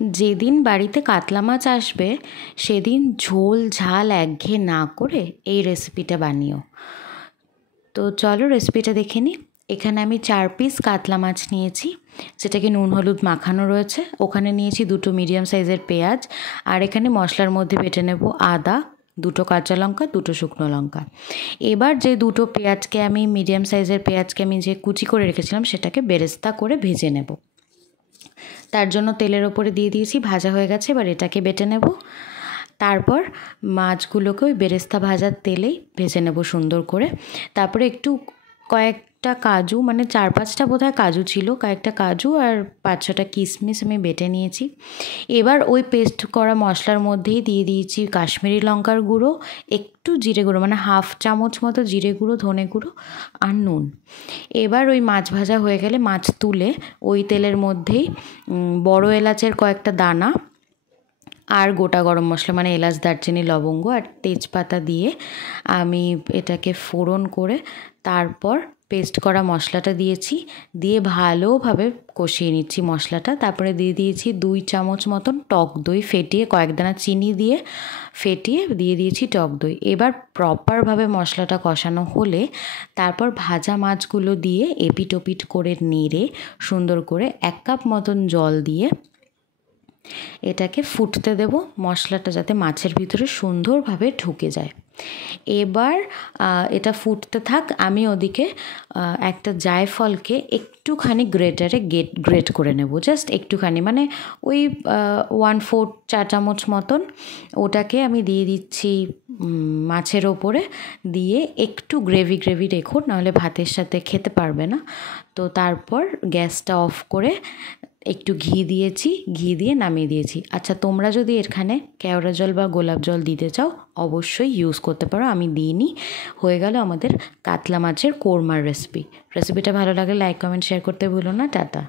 যেদিন বাড়িতে কাতলা মাছ আসবে সেদিন ঝোল ঝাল একঘেয়ে না করে এই রেসিপিটা বানিও। তো চলো রেসিপিটা দেখে নিই। এখানে আমি 4 পিস কাতলা মাছ নিয়েছি, যেটাকে নুন হলুদ মাখানো রয়েছে। ওখানে নিয়েছি 2টো মিডিয়াম সাইজের পেঁয়াজ, আর এখানে মশলার মধ্যে বেটে নেব আদা, 2টো কাঁচা লঙ্কা, 2টো শুকনো লঙ্কা। এবার যে 2টো পেঁয়াজকে আমি মিডিয়াম সাইজের পেঁয়াজকে আমি যে কুচি করে রেখেছিলাম সেটাকে বেরেস্তা করে ভেজে নেব। তার জন্য তেলের ওপরে দিয়ে দিয়েছি, ভাজা হয়ে গেছে। এবার এটাকে বেটে নেব। তারপর মাছগুলোকে ওই বেরেস্তা ভাজার তেলেই ভেজে নেব সুন্দর করে। তারপরে একটু কয়েকটা কাজু, মানে 4-5টা বোধহয় কাজু ছিল, কয়েকটা কাজু আর 5-6টা কিশমিশ আমি বেটে নিয়েছি। এবার ওই পেস্ট করা মশলার মধ্যেই দিয়ে দিয়েছি কাশ্মীরি লঙ্কার গুঁড়ো, একটু জিরে গুঁড়ো, মানে 1/2 চামচ মতো জিরে গুঁড়ো, ধনে গুঁড়ো আর নুন। এবার ওই মাছ ভাজা হয়ে গেলে মাছ তুলে ওই তেলের মধ্যেই বড় এলাচের কয়েকটা দানা আর গোটা গরম মশলা, মানে এলাচ, দারচিনি, লবঙ্গ আর তেজপাতা দিয়ে আমি এটাকে ফোড়ন করে তারপর পেস্ট করা মশলাটা দিয়েছি, দিয়ে ভালোভাবে কষিয়ে নিচ্ছি মশলাটা। তারপরে দিয়ে দিয়েছি 2 চামচ মতন টক দই ফেটিয়ে, কয়েক দানা চিনি দিয়ে ফেটিয়ে দিয়ে দিয়েছি টক দই। এবার প্রপারভাবে মশলাটা কষানো হলে তারপর ভাজা মাছগুলো দিয়ে এপিট ওপিট করে নেড়ে সুন্দর করে 1 কাপ মতন জল দিয়ে এটাকে ফুটতে দেব, মশলাটা যাতে মাছের ভিতরে সুন্দরভাবে ঢুকে যায়। এবার এটা ফুটতে থাক, আমি ওদিকে একটা জায়ফলকে একটুখানি গ্রেটারে গ্রেট করে নেব, জাস্ট একটুখানি, মানে ওই 1/4 চা চামচ মতন। ওটাকে আমি দিয়ে দিচ্ছি মাছের ওপরে, দিয়ে একটু গ্রেভি গ্রেভি রেখো, নাহলে ভাতের সাথে খেতে পারবে না। তো তারপর গ্যাসটা অফ করে একটু ঘি দিয়েছি, ঘি দিয়ে নামিয়ে দিয়েছি। আচ্ছা, তোমরা যদি এখানে কেওড়া জল বা গোলাপ জল দিতে চাও অবশ্যই ইউজ করতে পারো, আমি দিইনি। হয়ে গেল আমাদের কাতলা মাছের কোরমার রেসিপিটা ভালো লাগলে লাইক কমেন্ট শেয়ার করতে ভুলো না। টাটা।